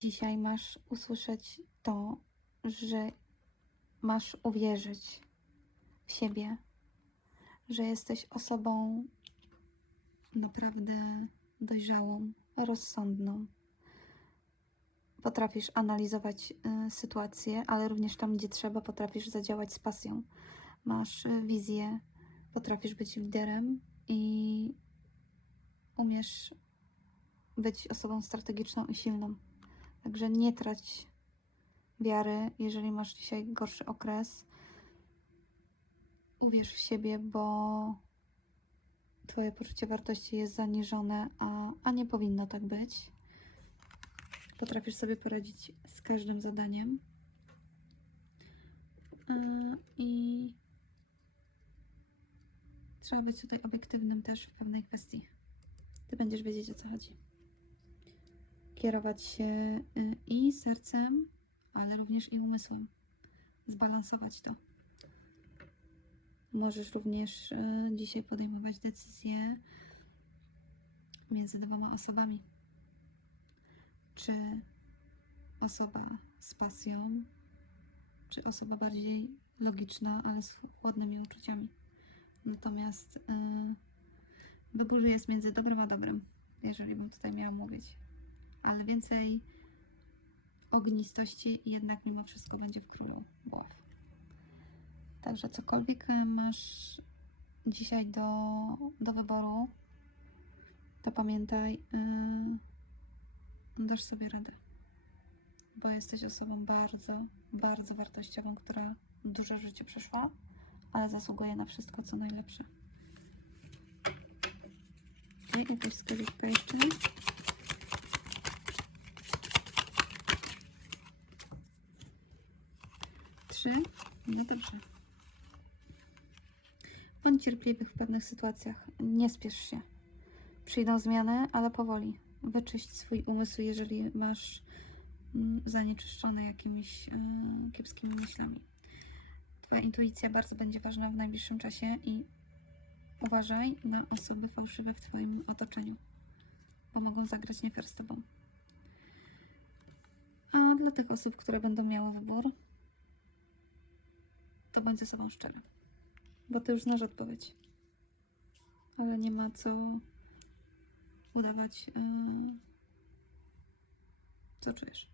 Dzisiaj masz usłyszeć to, że masz uwierzyć w siebie, że jesteś osobą naprawdę dojrzałą, rozsądną. Potrafisz analizować y, sytuację, ale również tam, gdzie trzeba, potrafisz zadziałać z pasją. Masz y, wizję, potrafisz być liderem i umiesz być osobą strategiczną i silną. Także nie trać wiary, jeżeli masz dzisiaj gorszy okres. Uwierz w siebie, bo Twoje poczucie wartości jest zaniżone, a, a nie powinno tak być. Potrafisz sobie poradzić z każdym zadaniem. I trzeba być tutaj obiektywnym też w pewnej kwestii. Ty będziesz wiedzieć o co chodzi. Kierować się y, i sercem, ale również i umysłem. Zbalansować to. Możesz również y, dzisiaj podejmować decyzje między dwoma osobami. Czy osoba z pasją, czy osoba bardziej logiczna, ale z chłodnymi uczuciami. Natomiast y, wybór jest między dobrym a dobrem, jeżeli bym tutaj miała mówić. Ale więcej ognistości jednak mimo wszystko będzie w królu buław. Także cokolwiek y, masz dzisiaj do, do wyboru, to pamiętaj, yy, dasz sobie radę. Bo jesteś osobą bardzo, bardzo wartościową, która duże życie przeszła, ale zasługuje na wszystko, co najlepsze. I jakieś skarbika jeszcze. Trzy. No dobrze. Bądź cierpliwy w pewnych sytuacjach. Nie spiesz się. Przyjdą zmiany, ale powoli. Wyczyść swój umysł, jeżeli masz mm, zanieczyszczony jakimiś y, kiepskimi myślami. Twoja intuicja bardzo będzie ważna w najbliższym czasie i uważaj na osoby fałszywe w Twoim otoczeniu, bo mogą zagrać nie z Tobą. A dla tych osób, które będą miały wybór, to bądź ze sobą szczery, bo Ty już znasz odpowiedź. Ale nie ma co udawać, yy, co czujesz.